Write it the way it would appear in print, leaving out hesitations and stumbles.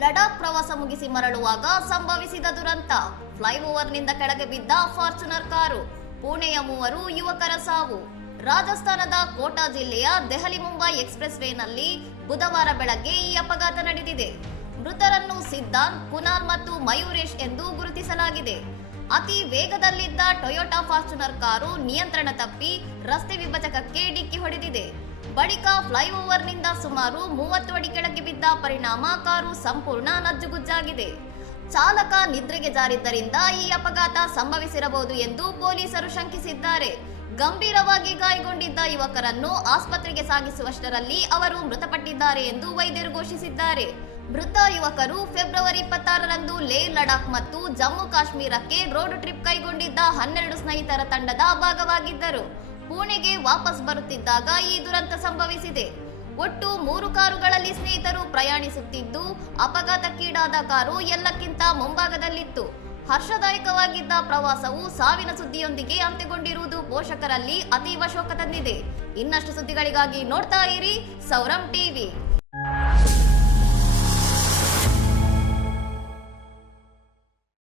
ಲಡಾಖ್ ಪ್ರವಾಸ ಮುಗಿಸಿ ಮರಳುವಾಗ ಸಂಭವಿಸಿದ ದುರಂತ. ಫ್ಲೈಓವರ್ನಿಂದ ಕೆಳಗೆ ಬಿದ್ದ ಫಾರ್ಚುನರ್ ಕಾರು. ಪುಣೆಯ 3 ಯುವಕರ ಸಾವು. ರಾಜಸ್ಥಾನದ ಕೋಟಾ ಜಿಲ್ಲೆಯ ದೆಹಲಿ ಮುಂಬೈ ಎಕ್ಸ್‌ಪ್ರೆಸ್ ವೇನಲ್ಲಿ ಬುಧವಾರ ಬೆಳಗ್ಗೆ ಈ ಅಪಘಾತ ನಡೆದಿದೆ. ಮೃತರನ್ನು ಸಿದ್ಧಾಂತ್, ಕುನಾಲ್ ಮತ್ತು ಮಯೂರೇಶ್ ಎಂದು ಗುರುತಿಸಲಾಗಿದೆ. ಅತಿ ವೇಗದಲ್ಲಿದ್ದ ಟೊಯೋಟಾ ಫಾರ್ಚುನರ್ ಕಾರು ನಿಯಂತ್ರಣ ತಪ್ಪಿ ರಸ್ತೆ ವಿಭಜಕಕ್ಕೆ ಡಿಕ್ಕಿ ಹೊಡೆದಿದೆ. ಬಳಿಕ ಫ್ಲೈಓವರ್ನಿಂದ ಸುಮಾರು 30 ಅಡಿ ಕೆಳಗೆ ಬಿದ್ದ ಪರಿಣಾಮ ಕಾರು ಸಂಪೂರ್ಣ ನಜ್ಜುಗುಜ್ಜಾಗಿದೆ. ಚಾಲಕ ನಿದ್ರೆಗೆ ಜಾರಿದ್ದರಿಂದ ಈ ಅಪಘಾತ ಸಂಭವಿಸಿರಬಹುದು ಎಂದು ಪೊಲೀಸರು ಶಂಕಿಸಿದ್ದಾರೆ. ಗಂಭೀರವಾಗಿ ಗಾಯಗೊಂಡಿದ್ದ ಯುವಕರನ್ನು ಆಸ್ಪತ್ರೆಗೆ ಸಾಗಿಸುವಷ್ಟರಲ್ಲಿ ಅವರು ಮೃತಪಟ್ಟಿದ್ದಾರೆ ಎಂದು ವೈದ್ಯರು ಘೋಷಿಸಿದ್ದಾರೆ. ಮೃತ ಯುವಕರು ಫೆಬ್ರವರಿ 26ರಂದು ಲೇಹ್, ಲಡಾಖ್ ಮತ್ತು ಜಮ್ಮು ಕಾಶ್ಮೀರಕ್ಕೆ ರೋಡ್ ಟ್ರಿಪ್ ಕೈಗೊಂಡಿದ್ದ 12 ಸ್ನೇಹಿತರ ತಂಡದ ಭಾಗವಾಗಿದ್ದರು. ಪುಣೆಗೆ ವಾಪಸ್ ಬರುತ್ತಿದ್ದಾಗ ಈ ದುರಂತ ಸಂಭವಿಸಿದೆ. ಒಟ್ಟು 3 ಕಾರುಗಳಲ್ಲಿ ಸ್ನೇಹಿತರು ಪ್ರಯಾಣಿಸುತ್ತಿದ್ದು, ಅಪಘಾತಕ್ಕೀಡಾದ ಕಾರು ಎಲ್ಲಕ್ಕಿಂತ ಮುಂಭಾಗದಲ್ಲಿತ್ತು. ಹರ್ಷದಾಯಕವಾಗಿದ್ದ ಪ್ರವಾಸವು ಸಾವಿನ ಸುದ್ದಿಯೊಂದಿಗೆ ಅಂತ್ಯಗೊಂಡಿರುವುದು ಪೋಷಕರಲ್ಲಿ ಅತೀವ ಶೋಕ ತಂದಿದೆ. ಇನ್ನಷ್ಟು ಸುದ್ದಿಗಳಿಗಾಗಿ ನೋಡ್ತಾ ಇರಿ ಸೌರಂ ಟಿವಿ.